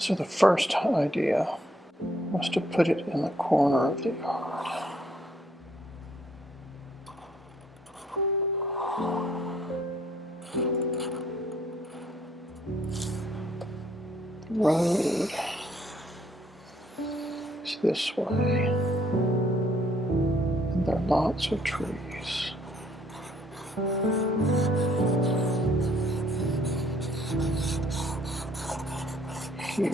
So the first idea was to put it in the corner of the yard. The road is this way, and there are lots of trees. Here.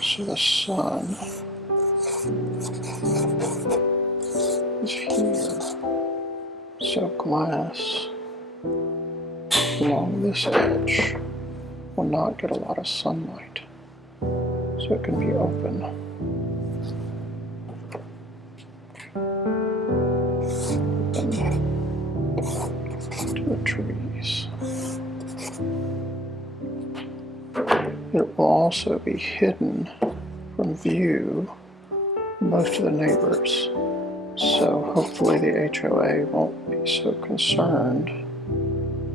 So the sun is here. So glass along this edge will not get a lot of sunlight. So it can be open. To the trees. It will also be hidden from view most of the neighbors, so hopefully the HOA won't be so concerned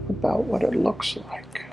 about what it looks like.